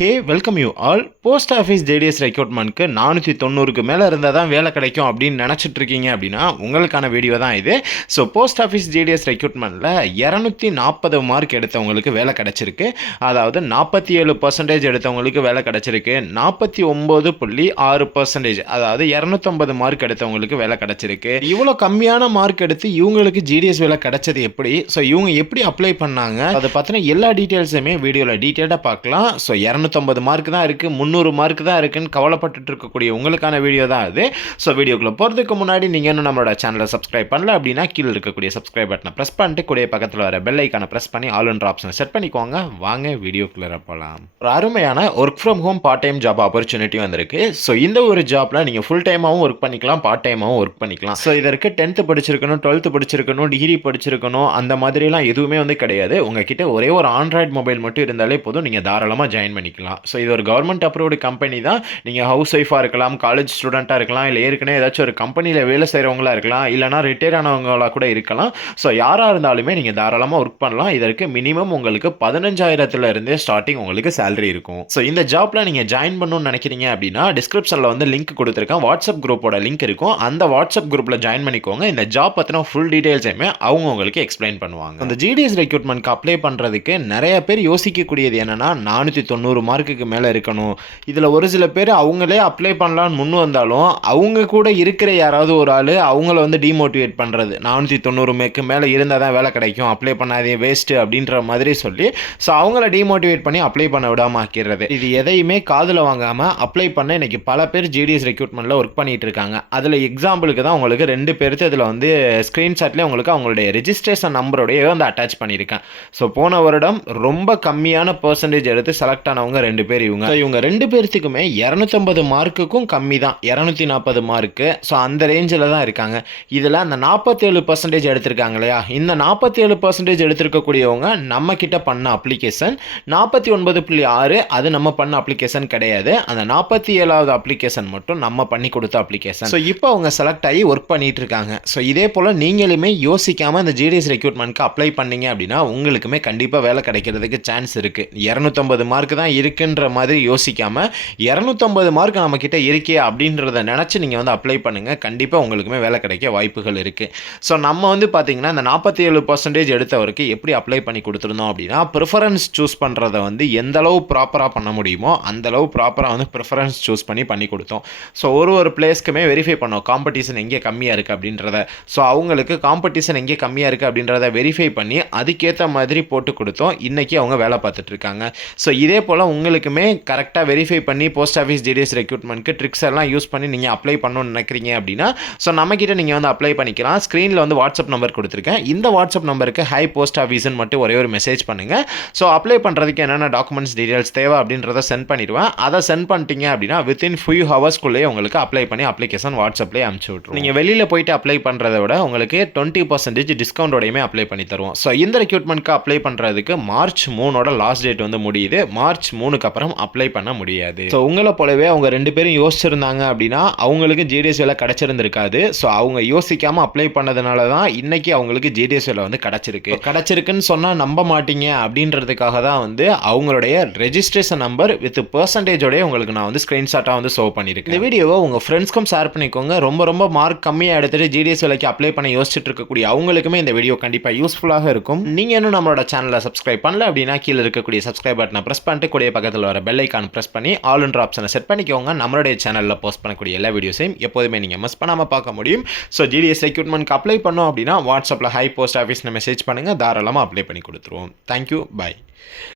Hey welcome you all post office GDS ரெக்ரூட்மெண்ட்க்கு நானூற்றி தொண்ணூறுக்கு மேலே இருந்தால் தான் வேலை கிடைக்கும் அப்படின்னு நினச்சிட்டு இருக்கீங்க அப்படின்னா உங்களுக்கான வீடியோ தான் இது. ஸோ போஸ்ட் ஆஃபீஸ் ஜேடிஎஸ் ரெக்ரூட்மெண்ட்டில் இரநூத்தி நாற்பது மார்க் எடுத்தவங்களுக்கு வேலை கிடச்சிருக்கு. அதாவது நாற்பத்தி ஏழு பர்சன்டேஜ் எடுத்தவங்களுக்கு வேலை கிடச்சிருக்கு. நாற்பத்தி ஒம்பது புள்ளி ஆறு பர்சன்டேஜ் அதாவது இரநூத்தம்பது மார்க் எடுத்தவங்களுக்கு வேலை கிடச்சிருக்கு. இவ்வளோ கம்மியான மார்க் எடுத்து இவங்களுக்கு ஜிடிஎஸ் வேலை கிடச்சது எப்படி? ஸோ இவங்க எப்படி அப்ளை பண்ணாங்க? அதை பற்றின எல்லா டீட்டெயில்ஸுமே வீடியோவில் டீட்டெயிலாக பார்க்கலாம். ஸோ இரநூத்தம்பது மார்க் தான் இருக்குது முந்நூறு மார்க் தான் இருக்குன்னு கவலைப்பட்டு இருக்கக்கூடிய உங்களுக்கான வீடியோ தான் அது. ஸோ வீடியோக்குள்ளே போகிறதுக்கு முன்னாடி நீங்கள் இன்னும் நம்மளோட சேனலை சப்ஸ்கிரைப் பண்ணல அப்படின்னா கீழே இருக்கக்கூடிய சப்ஸ்கிரைப் பட்டனை ப்ரெஸ் பண்ணிட்டு கூடிய பக்கத்தில் வர பெல் ஐக்கானை ப்ரெஸ் பண்ணி ஆல் ஒன்ற ஆப்ஷனை செட் பண்ணிக்கோங்க. வாங்க வீடியோக்குள்ளே போகலாம் ஒரு அருமையான work from home part time job opportunity வந்திருக்கு. ஸோ இந்த ஒரு ஜாப்பில் நீங்கள் ஃபுல் டைமாகவும் ஒர்க் பண்ணிக்கலாம் பார்ட் டைமாகவும் ஒர்க் பண்ணிக்கலாம். ஸோ இதற்கு டென்த்து படிச்சிருக்கணும் டுவெல்த்து படிச்சிருக்கணும் டிகிரி படிச்சிருக்கணும் அந்த மாதிரிலாம் எதுவுமே வந்து கிடையாது. உங்ககிட்ட ஒரே ஒரு ஆண்ட்ராய்டு மொபைல் மட்டும் இருந்தாலே போதும். நீங்கள் தாராளமாக ஜாயின் பண்ணிக்கலாம். ஸோ இது ஒரு கவர்மெண்ட் அப்ரூவ்டு கம்பெனி தான். நீங்கள் ஹவுஸ் ஒய்ஃபாக இருக்கலாம் காலேஜ் ஸ்டூடெண்ட்டாக இருக்கலாம் இல்லை ஏற்கனவே ஏதாச்சும் ஒரு கம்பெனியில் வேலை செய்கிறவங்களா இருக்கலாம் இல்லைனா ரிட்டையர் ஆனவங்களா கூட இருக்கலாம். ஸோ யாராக இருந்தாலுமே நீங்கள் தாராளமாக ஒர்க் பண்ணலாம். இதற்கு மினிமம் உங்களுக்கு பதினஞ்சாயிரத்துல இருந்தே ஸ்டார்டிங் உங்களுக்கு சேலரி இருக்கும். ஸோ இந்த ஜாப்ல நீங்கள் ஜாயின் பண்ணணும்னு நினைக்கிறீங்க அப்படின்னா டிஸ்கிரிப்ஷனில் வந்து லிங்க் கொடுத்துருக்கேன். வாட்ஸ்அப் குரூப்போட லிங்க் இருக்கும். அந்த வாட்ஸ்அப் குரூப்பில் ஜாயின் பண்ணிக்கோங்க. இந்த ஜாப் பற்றின ஃபுல் டீடைல்ஸையுமே அவங்க உங்களுக்கு எக்ஸ்பிளைன் பண்ணுவாங்க. அந்த ஜிடிஎஸ் ரெக்ரூட்மெண்ட்க்கு அப்ளை பண்ணுறதுக்கு நிறைய பேர் யோசிக்கக்கூடியது என்னன்னா நானூற்றி தொண்ணூறு மார்க்குக்கு மேலே இருக்கணும். இதில் ஒரு சில பேர் அவங்களே அப்ளை பண்ணலான்னு முன் வந்தாலும் அவங்க கூட இருக்கிற யாராவது ஒரு ஆள் அவங்கள வந்து டிமோட்டிவேட் பண்ணுறது நானூற்றி தொண்ணூறு மேக்கு மேலே இருந்தால் தான் வேலை கிடைக்கும். அப்ளை பண்ணாதே வேஸ்ட்டு அப்படின்ற மாதிரி சொல்லி ஸோ அவங்கள டிமோட்டிவேட் பண்ணி அப்ளை பண்ண விடாம ஆக்கிடுறது. இது எதையுமே காதில் வாங்காமல் அப்ளை பண்ண இன்றைக்கி பல பேர் ஜிடிஎஸ் ரெக்ரூட்மெண்ட்டில் ஒர்க் பண்ணிகிட்டு இருக்காங்க. அதில் எக்ஸாம்பிளுக்கு தான் உங்களுக்கு ரெண்டு பேருக்கு இதில் வந்து ஸ்க்ரீன்ஷாட்லேயே உங்களுக்கு அவங்களுடைய ரெஜிஸ்ட்ரேஷன் நம்பரோடையே வந்து அட்டாச் பண்ணியிருக்கேன். ஸோ போன வருடம் ரொம்ப கம்மியான பர்சன்டேஜ் எடுத்து செலக்ட் ஆனவங்க ரெண்டு பேர் இவங்க. இவங்க ரெண்டு பேர்த்துக்குமே இரநூத்தம்பது மார்க்குக்கும் கம்மி தான் இரநூத்தி நாற்பது மார்க்கு. ஸோ அந்த ரேஞ்சில் தான் இருக்காங்க. இதில் அந்த நாற்பத்தேழு பர்சன்டேஜ் எடுத்திருக்காங்க இல்லையா? இந்த நாற்பத்தேழு பர்சன்டேஜ் எடுத்திருக்கக்கூடியவங்க நம்ம கிட்ட பண்ண அப்ளிகேஷன் நாற்பத்தி ஒன்பது புள்ளி ஆறு அது நம்ம பண்ண அப்ளிகேஷன் கிடையாது. அந்த நாற்பத்தி ஏழாவது அப்ளிகேஷன் மட்டும் நம்ம பண்ணி கொடுத்த அப்ளிகேஷன் ஸோ இப்போ அவங்க செலக்ட் ஆகி ஒர்க் பண்ணிட்டு இருக்காங்க ஸோ இதே போல் நீங்களுமே யோசிக்காமல் இந்த ஜிடிஎஸ் ரெக்ரூட்மெண்ட்க்கு அப்ளை பண்ணீங்க அப்படின்னா உங்களுக்குமே கண்டிப்பாக வேலை கிடைக்கிறதுக்கு சான்ஸ் இருக்குது இரநூத்தம்பது மார்க் தான் இருக்குன்ற மாதிரி யோசிக்காமல் இரநூத்தம்பது மார்க் நம்மக்கிட்ட இருக்கே அப்படின்றத நினச்சி நீங்கள் வந்து அப்ளை பண்ணுங்கள் கண்டிப்பாக உங்களுக்குமே வேலை கிடைக்க வாய்ப்புகள் இருக்குது ஸோ நம்ம வந்து பார்த்தீங்கன்னா இந்த நாற்பத்தி ஏழு பர்சன்டேஜ் எடுத்தவருக்கு எப்படி அப்ளை பண்ணி கொடுத்துருந்தோம் அப்படின்னா ப்ரிஃபரன்ஸ் சூஸ் பண்ணுறத வந்து எந்தளவு ப்ராப்பராக பண்ண முடியுமோ அந்தளவு ப்ராப்பராக வந்து ப்ரிஃபரன்ஸ் சூஸ் பண்ணி பண்ணி கொடுத்தோம். ஸோ ஒரு ஒரு பிளேஸ்க்குமே வெரிஃபை பண்ணோம். காம்படிஷன் எங்கே கம்மியாக இருக்குது அப்படின்றத. ஸோ அவங்களுக்கு காம்படிஷன் எங்கே கம்மியாக இருக்குது அப்படின்றத வெரிஃபை பண்ணி அதுக்கேற்ற மாதிரி போட்டு கொடுத்தோம். இன்றைக்கி அவங்க வேலை பார்த்துட்ருக்காங்க ஸோ இதே போல் உங்களுக்குமே கரெக்டாக வெரிஃபை பண்ணி போஸ்ட் ஆஃபீஸ் ஜிடிஎஸ் ரெக்ரூட்மெண்ட்க்கு ட்ரிக்ஸ் எல்லாம் யூஸ் பண்ணி நீங்கள் அப்ளை பண்ணணும்னு நினைக்கிறீங்க அப்படின்னா ஸோ நம்மக்கிட்ட நீங்கள் வந்து அப்ளை பண்ணிக்கலாம். ஸ்க்ரீனில் வந்து வாட்ஸ்அப் நம்பர் கொடுத்துருக்கேன். இந்த வாட்ஸ்அப் நம்பருக்கு ஹை போஸ்ட் ஆஃபீஸ்னு மட்டும் ஒரே ஒரு மெசேஜ் பண்ணுங்கள் ஸோ அப்ளை பண்ணுறதுக்கு என்னென்ன டாக்குமெண்ட்ஸ் டீட்டெயில்ஸ் தேவை அப்படின்றத சென்ட் பண்ணிடுவேன். அதை சென்ட் பண்ணிட்டீங்க அப்படின்னா வித்தின் ஃபியூ ஹவர்ஸ்க்குள்ளேயே உங்களுக்கு அப்ளை பண்ணி அப்ளிகேஷன் வாட்ஸ்அப்லேயே அனுப்பிச்சி விட்ருவோம் நீங்கள் வெளியில் போயிட்டு அப்ளை பண்ணுறத விட உங்களுக்கு டுவெண்ட்டி பர்சன்டேஜ் டிஸ்கவுண்டோடையுமே அப்ளை பண்ணி தருவோம். ஸோ இந்த ரெக்யூட்மெண்ட்க்கு அப்ளை பண்ணுறதுக்கு மார்ச் மூணோட லாஸ்ட் டேட் வந்து முடியுது. மார்ச் மூணு மூணுக்கு அப்புறம் அப்ளை பண்ண முடியாது. ஸோ உங்களை போலவே அவங்க ரெண்டு பேரும் யோசிச்சிருந்தாங்க அப்படின்னா அவங்களுக்கு ஜிடிஎஸ் வேலை கிடச்சிருந்திருக்காது. ஸோ அவங்க யோசிக்காமல் அப்ளை பண்ணதுனால தான் இன்னைக்கு அவங்களுக்கு ஜிடிஎஸ் வேலை வந்து கிடச்சிருக்கு. கிடச்சிருக்குன்னு சொன்னால் நம்ப மாட்டீங்க அப்படின்றதுக்காக தான் வந்து அவங்களுடைய ரெஜிஸ்ட்ரேஷன் நம்பர் வித் பர்சன்டேஜோடய உங்களுக்கு நான் வந்து ஸ்க்ரீன்ஷாட்டாக வந்து ஷோ பண்ணியிருக்கேன். இந்த வீடியோவை உங்கள் ஃப்ரெண்ட்ஸ்க்கும் ஷேர் பண்ணிக்கோங்க. ரொம்ப ரொம்ப மார்க் கம்மியாக எடுத்துட்டு ஜிடிஎஸ் வேலைக்கு அப்ளை பண்ண யோசிச்சுட்டு இருக்கக்கூடிய அவங்களுக்குமே இந்த வீடியோ கண்டிப்பாக யூஸ்ஃபுல்லாக இருக்கும். நீங்கள் இன்னும் நம்மளோட சேனலை சப்ஸ்கிரைப் பண்ணல அப்படின்னா கீழே இருக்கக்கூடிய சப்ஸ்கிரைப் பட்டனை ப்ரெஸ் பண்ணிட்டு கூடிய பக்கத்தில் வர பெல் ஐக்கான் ப்ரெஸ் பண்ணி ஆல் ஆப்ஷனை செட் பண்ணிக்கோங்க. நம்மளுடைய சேனலில் போஸ்ட் பண்ணக்கூடிய எல்லா வீடியோஸையும் எப்போதுமே நீங்கள் மிஸ் பண்ணாமல் பார்க்க முடியும். ஸோ ஜிடிஎஸ் ரெக்ரூட்மெண்ட்க்கு அப்ளை பண்ணோம் அப்படின்னா வாட்ஸ்அப்பில் ஹை போஸ்ட் ஆஃபீஸில் மெசேஜ் பண்ணுங்கள் தாராளமாக அப்ளை பண்ணி கொடுத்துருவோம். Thank you bye